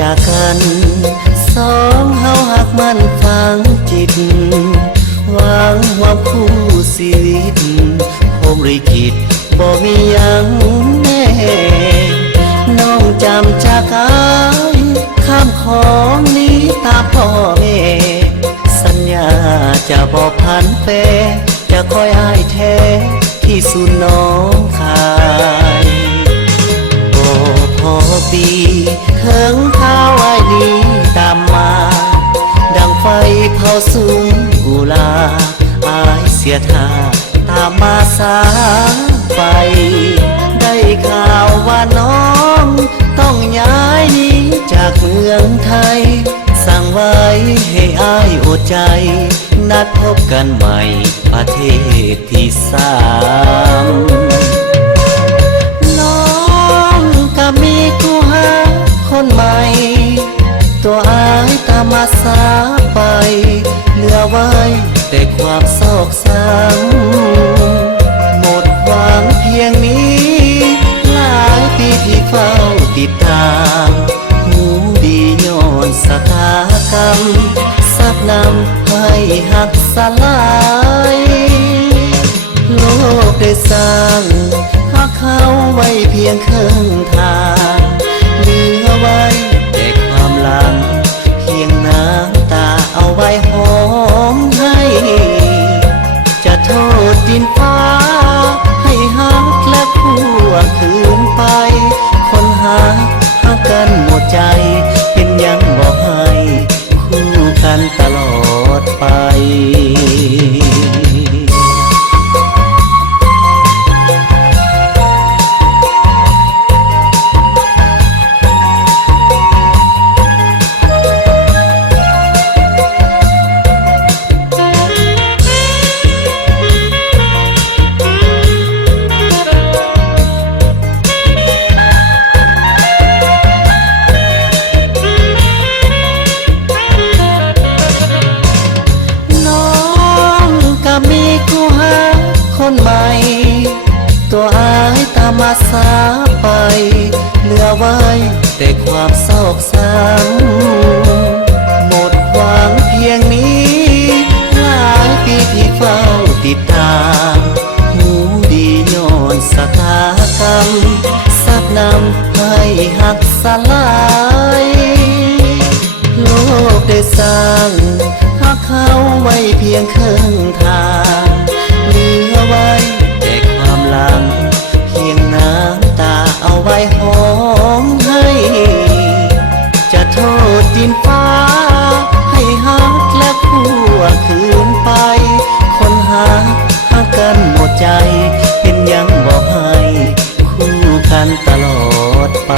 จากกันสองเฮาหักมันฝังจิตหวังว่าคู่ชีวิตคงริขิตบ่มีหยังแน่น้องจำจากอายข้ามของนี้ตามพ่อแม่สัญญาจะบอกพันเปจะคอยอายแท้ที่สุดน้องคายบ่พอปีเถิงข้าวไอ้นี้ตามมาดังไฟเผาสุมกุลาอายเสียท่าตามมาสาไปได้ข่าวว่าน้องต้องย้ายหนีจากเมืองไทยสั่งไว้ให้อายอดใจนัดพบกันใหม่ประเทศที่สามน้องก็มีกูหาคนใหม่ตัวอายตามมาสาไปเหลือไว้แต่ความโศกช้ำหมดหวังเพียงนี้หลายปีที่เฝ้าติดตามหูดีย้อนสถากรรมสักนำให้หักสลายโลกได้สร้างหักเขาไว้เพียงครึ่งทางเหลือไว้แต่ความหลังเพียงน้ำตาเอาไว้หอมให้จะโทษดินฟ้าให้หักและคู่คืนไปคนหักกันหมดใจเป็นยังบอกให้คู่กันตลอดไปคนใหม่ตัวอายตามมาสาไปเหลือไว้แต่ความโศกช้ำหมดหวังเพียงนี้หลายปีที่เฝ้าติดตามหูดีย้อนสถากรรมสักนำให้หักสลายโลกได้สร้างหักเขาไว้เพียงครึ่งทางเหลือไว้แต่ความหลังเพียงน้ำตาเอาไว้หอมให้จะโทษดินฟ้าให้หักและคู่คืนไปคนหักกันหมดใจเป็นยังบอกให้คู่กันตลอดไป